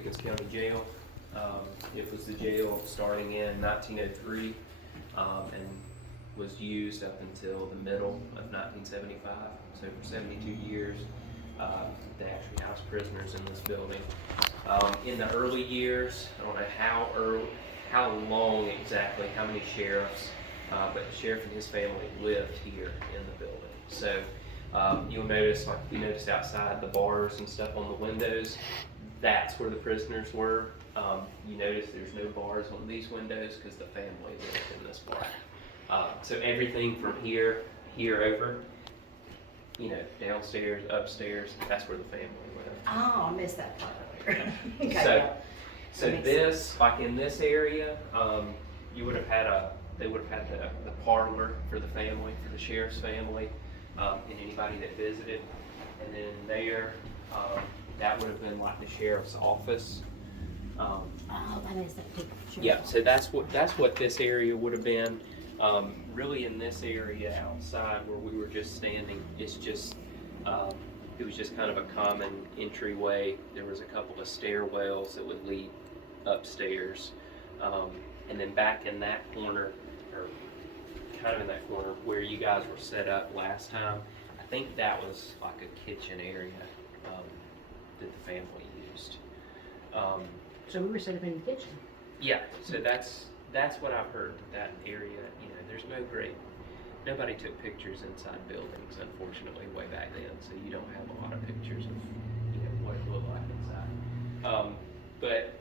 Pickens County Jail. It was the jail starting in 1903 and was used up until the middle of 1975. So for 72 years, they actually housed prisoners in this building. In the early years, I don't know how long exactly, how many sheriffs, but the sheriff and his family lived here in the building. So you'll notice, like we noticed outside, the bars and stuff on the windows, that's where the prisoners were. You notice there's no bars on these windows because the family lived in this bar. So everything from here over, downstairs, upstairs, that's where the family lived. Oh, I missed that part earlier. Okay, So this, like in this area, they would have had the parlor for the family, for the sheriff's family, and anybody that visited. And then there, that would have been like the sheriff's office. that is that picture. Yeah, so that's what this area would have been. Really in this area outside where we were just standing, it was just kind of a common entryway. There was a couple of stairwells that would lead upstairs. And then back in that corner, or kind of in that corner where you guys were set up last time, I think that was like a kitchen area that the family used. So we were set up in the kitchen. Yeah, so that's what I've heard, that area, there's nobody took pictures inside buildings, unfortunately, way back then, so you don't have a lot of pictures of, what it looked like inside. But,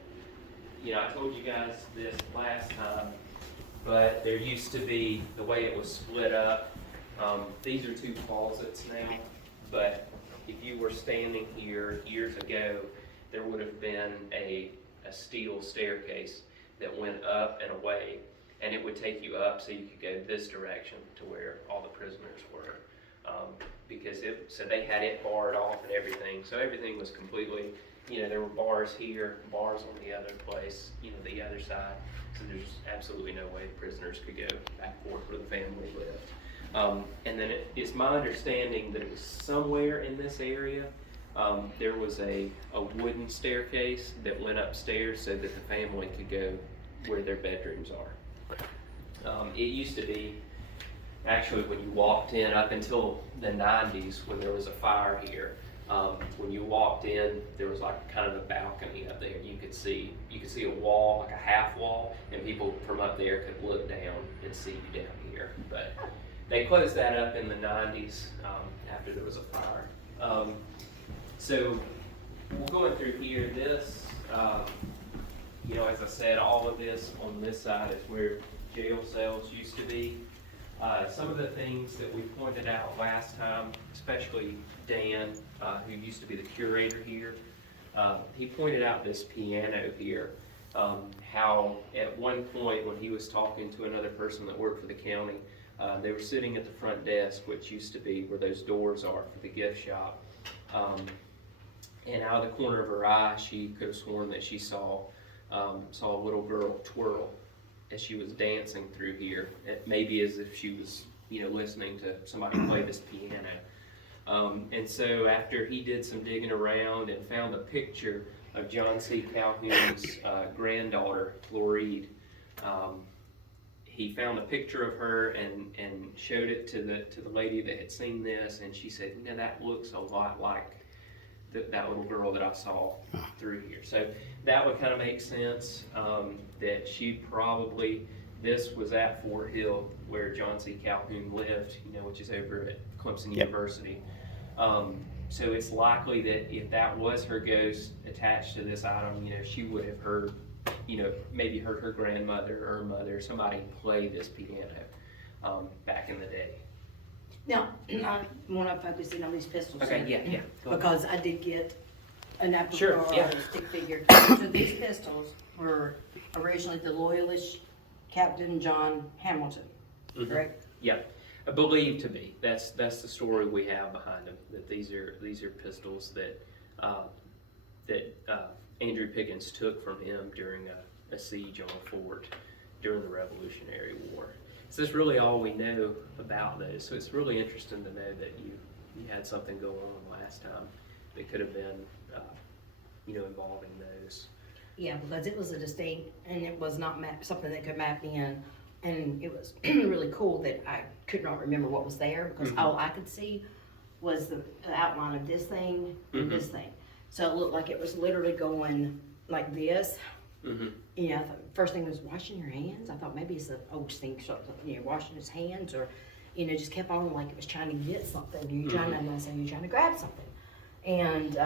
I told you guys this last time, but there used to be, the way it was split up, these are two closets now, but if you were standing here years ago, there would have been a steel staircase that went up and away, and it would take you up so you could go this direction to where all the prisoners were, so they had it barred off and everything, so everything was completely, there were bars here, bars on the other place, the other side, so there's absolutely no way prisoners could go back and forth where the family lived. And then it's my understanding that it was somewhere in this area, there was a wooden staircase that went upstairs so that the family could go where their bedrooms are. It used to be, actually, when you walked in, up until the 90s when there was a fire here, when you walked in, there was like kind of a balcony up there. You could see a wall, like a half wall, and people from up there could look down and see you down here. But they closed that up in the 90s after there was a fire. So we're going through here. This, as I said, all of this on this side is where jail cells used to be. Some of the things that we pointed out last time, especially Dan, who used to be the curator here, he pointed out this piano here, how at one point when he was talking to another person that worked for the county, they were sitting at the front desk, which used to be where those doors are for the gift shop. And out of the corner of her eye, she could have sworn that she saw a little girl twirl as she was dancing through here, maybe as if she was, listening to somebody play this piano. And so after he did some digging around and found a picture of John C. Calhoun's granddaughter, Floride, he found a picture of her and showed it to the lady that had seen this, and she said, that looks a lot like that little girl that I saw through here. So that would kind of make sense, that she probably, this was at Fort Hill where John C. Calhoun lived, which is over at Clemson University. So it's likely that if that was her ghost attached to this item, she would have heard, maybe heard her grandmother or her mother, somebody play this piano back in the day. Now, I want to focus in on these pistols. Okay, yeah. Because I did get an apple Sure, or yeah. a stick figure. So these pistols were originally the Loyalist Captain John Hamilton, correct? Yeah, I believe to be. That's the story we have behind them. That these are pistols that Andrew Pickens took from him during a siege on a fort during the Revolutionary War. So that's really all we know about those. So it's really interesting to know that you had something go on last time that could have been, involving those. Yeah, because it was a distinct, and it was not something that could map in, and it was really cool that I could not remember what was there, because all I could see was the outline of this thing and this thing. So it looked like it was literally going like this. You know, I thought, first thing was washing your hands. I thought maybe it's an old thing, washing his hands, or, just kept on like it was trying to get something. You're trying to grab something. And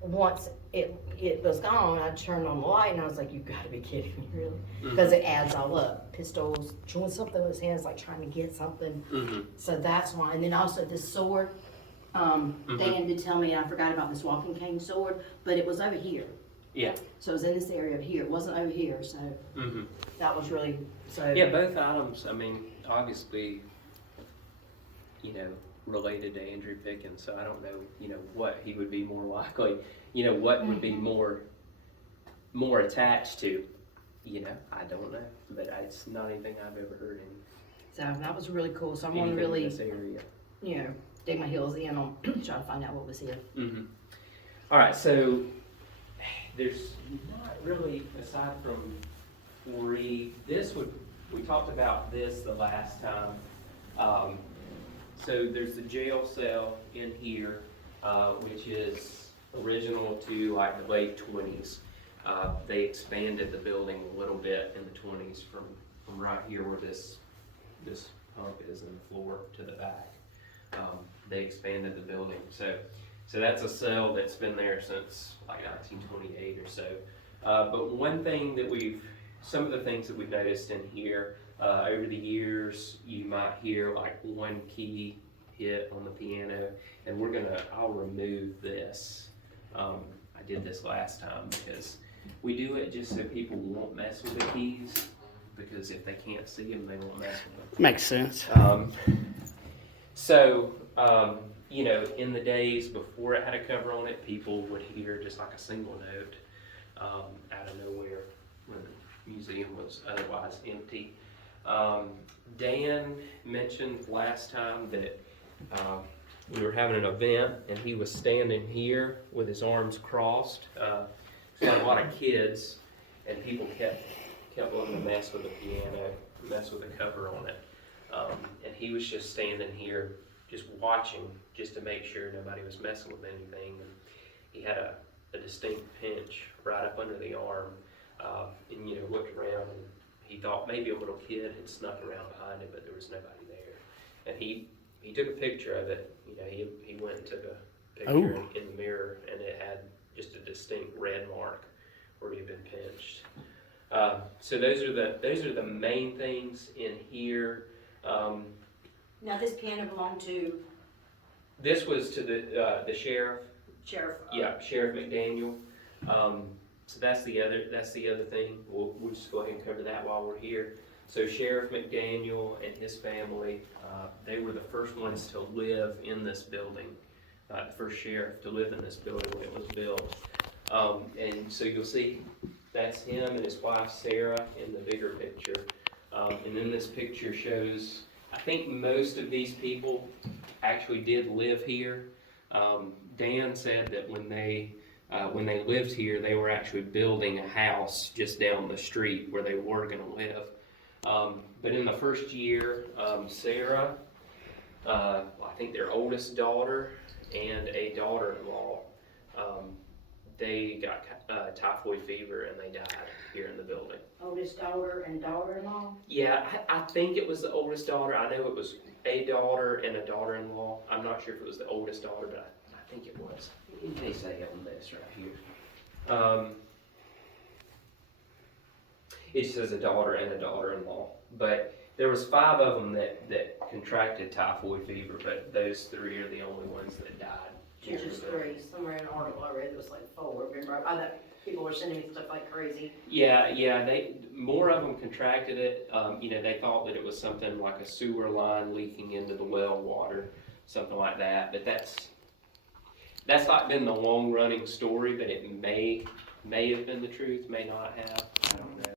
once it was gone, I turned on the light and I was like, "You've got to be kidding me, really?" Because it adds all up. Pistols, doing something with his hands, like trying to get something. So that's why. And then also this sword. Dan did tell me, and I forgot about this walking cane sword, but it was over here. Yeah. So it was in this area over here. It wasn't over here. So that was really so. Yeah, both items. I mean, obviously, related to Andrew Pickens. So I don't know, what he would be more likely. What would be more attached to. I don't know, but it's not anything I've ever heard in. So that was really cool. So I'm gonna really, in this area. dig my heels in on trying to find out what was here. All right, so there's not really, aside from we talked about this the last time. So there's the jail cell in here, which is original to like the late 20s. They expanded the building a little bit in the 20s from right here where this pump is in the floor to the back. They expanded the building. So that's a cell that's been there since like 1928 or so. But one thing that some of the things that we've noticed in here, over the years, you might hear like one key hit on the piano, and I'll remove this. I did this last time because we do it just so people won't mess with the keys, because if they can't see them, they won't mess with them. Makes sense. In the days before it had a cover on it, people would hear just like a single note out of nowhere when the museum was otherwise empty. Dan mentioned last time that we were having an event and he was standing here with his arms crossed. There's a lot of kids, and people kept wanting to mess with the piano, mess with the cover on it. And he was just standing here, just watching, just to make sure nobody was messing with anything. And he had a distinct pinch right up under the arm, and looked around, and he thought maybe a little kid had snuck around behind him, but there was nobody there. And he took a picture of it. He went and took a picture in the mirror, and it had just a distinct red mark where he had been pinched. So those are the main things in here. Now this piano belonged to This was to the sheriff. Sheriff. Yeah, Sheriff McDaniel. So that's the other thing. We'll just go ahead and cover that while we're here. So Sheriff McDaniel and his family, they were the first ones to live in this building. The first sheriff to live in this building when it was built. And so you'll see that's him and his wife Sarah in the bigger picture. And then this picture shows, I think most of these people actually did live here. Dan said that when they lived here, they were actually building a house just down the street where they were going to live. But in the first year, Sarah, I think their oldest daughter and a daughter-in-law, they got typhoid fever and they died here in the building. Oldest daughter and daughter-in-law? Yeah, I think it was the oldest daughter. I know it was a daughter and a daughter-in-law. I'm not sure if it was the oldest daughter, but I think it was. They say on this right here. It says a daughter and a daughter-in-law. But there was 5 of them that contracted typhoid fever, but those 3 are the only ones that died. Just 3. Somewhere in an article I read it was like 4. Remember, people were sending me stuff like crazy. Yeah. More of them contracted it. They thought that it was something like a sewer line leaking into the well water, something like that. But that's not been the long running story. But it may have been the truth, may not have. I don't know.